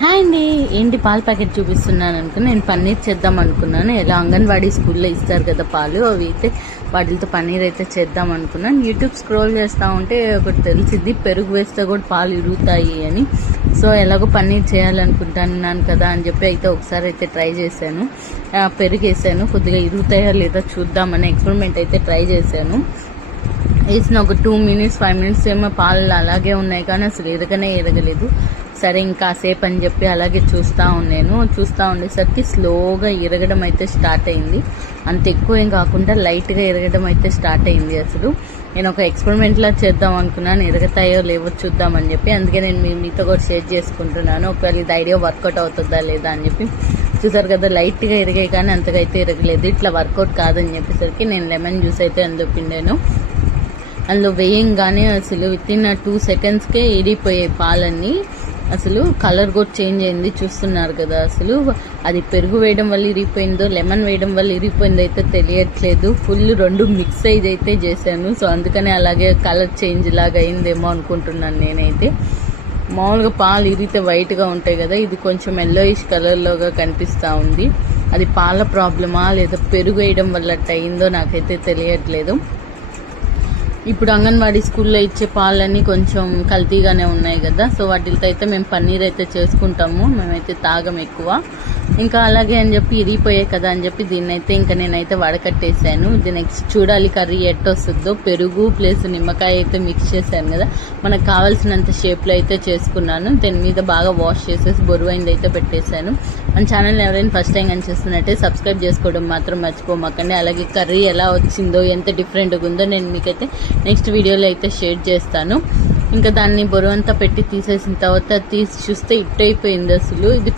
Hi అండి, ఏంటి పాల ప్యాకెట్ చూపిస్తున్నాను అనుకుని నేను పన్నీర్ చేద్దాం అనుకున్నాను. ఎలా అంగన్వాడీ స్కూల్లో ఇస్తారు కదా పాలు, అవి అయితే వాటితో పన్నీర్ అయితే చేద్దాం అనుకున్నాను. యూట్యూబ్ స్క్రోల్ చేస్తూ ఉంటే ఒకటి తెలిసింది, పెరుగు వేస్తే కూడా పాలు ఇరుగుతాయి అని. సో ఎలాగో పన్నీర్ చేయాలనుకుంటున్నాను కదా అని చెప్పి అయితే ఒకసారి అయితే ట్రై చేశాను. పెరుగు వేసాను, కొద్దిగా ఇరుగుతాయో లేదా చూద్దామని ఎక్స్పెరిమెంట్ అయితే ట్రై చేశాను. వేసిన ఒక 2 minutes 5 minutes ఏమో పాలు అలాగే ఉన్నాయి, కానీ అసలు ఎరగలేదు. సరే ఇంకాసేపు అని చెప్పి అలాగే చూస్తూ ఉండేసరికి స్లోగా ఇరగడం అయితే స్టార్ట్ అయింది. అంత ఎక్కువ ఏం కాకుండా లైట్గా ఇరగడం అయితే స్టార్ట్ అయింది. అసలు నేను ఒక ఎక్స్పెరిమెంట్లా చేద్దాం అనుకున్నాను, ఎరుగుతాయో లేవో చూద్దామని చెప్పి. అందుకే నేను మీతో కూడా షేర్ చేసుకుంటున్నాను, ఒకవేళ ఇది ఐడియా వర్కౌట్ అవుతుందా లేదా అని చెప్పి. చూసారు కదా, లైట్గా ఇరిగాయి కానీ అంతగా అయితే ఇరగలేదు. ఇట్లా వర్కౌట్ కాదని చెప్పేసరికి నేను లెమన్ జ్యూస్ అయితే అందులో పిండాను. అందులో వేయంగానే అసలు వితిన్ 2 secondsకే ఇరిగిపోయాయి పాలన్నీ. అసలు కలర్ కూడా చేంజ్ అయింది, చూస్తున్నారు కదా. అసలు అది పెరుగు వేయడం వల్ల ఇరిగిపోయిందో లెమన్ వేయడం వల్ల ఇరిగిపోయిందో అయితే తెలియట్లేదు. ఫుల్ 2 మిక్స్ అయితే చేశాను. సో అందుకనే అలాగే కలర్ చేంజ్ లాగా అయిందేమో అనుకుంటున్నాను నేనైతే. మామూలుగా పాలు ఇరిగితే వైట్గా ఉంటాయి కదా, ఇది కొంచెం ఎల్లోయిష్ కలర్లోగా కనిపిస్తూ ఉంది. అది పాల ప్రాబ్లమా లేదా పెరుగు వేయడం వల్ల అయిందో నాకైతే తెలియట్లేదు. ఇప్పుడు అంగన్వాడీ స్కూల్లో ఇచ్చే పాలన్నీ కొంచెం కల్తీగానే ఉన్నాయి కదా, సో వాటితో అయితే మేము పన్నీర్ అయితే చేసుకుంటాము. మేమైతే తాగం ఎక్కువ. ఇంకా అలాగే అని చెప్పి ఇరిగిపోయాయి కదా అని చెప్పి దీన్ని అయితే ఇంకా నేనైతే వడకట్టేసాను. ఇది నెక్స్ట్ చూడాలి కర్రీ ఎట్టొస్తుందో. పెరుగు ప్లస్ నిమ్మకాయ అయితే మిక్స్ చేశాను కదా, మనకు కావాల్సినంత షేప్లో అయితే చేసుకున్నాను. దీని మీద బాగా వాష్ చేసేసి బొరువైంది అయితే పెట్టేశాను. మన ఛానల్ ఎవరైనా ఫస్ట్ టైం అని చేస్తున్నట్టే సబ్స్క్రైబ్ చేసుకోవడం మాత్రం మర్చిపోమాకండి. అలాగే కర్రీ ఎలా వచ్చిందో, ఎంత డిఫరెంట్గా ఉందో నేను మీకైతే నెక్స్ట్ వీడియోలో అయితే షేర్ చేస్తాను. ఇంకా దాన్ని బొరువంతా పెట్టి తీసేసిన తర్వాత తీసి చూస్తే ఇట్టయిపోయింది అసలు. ఇది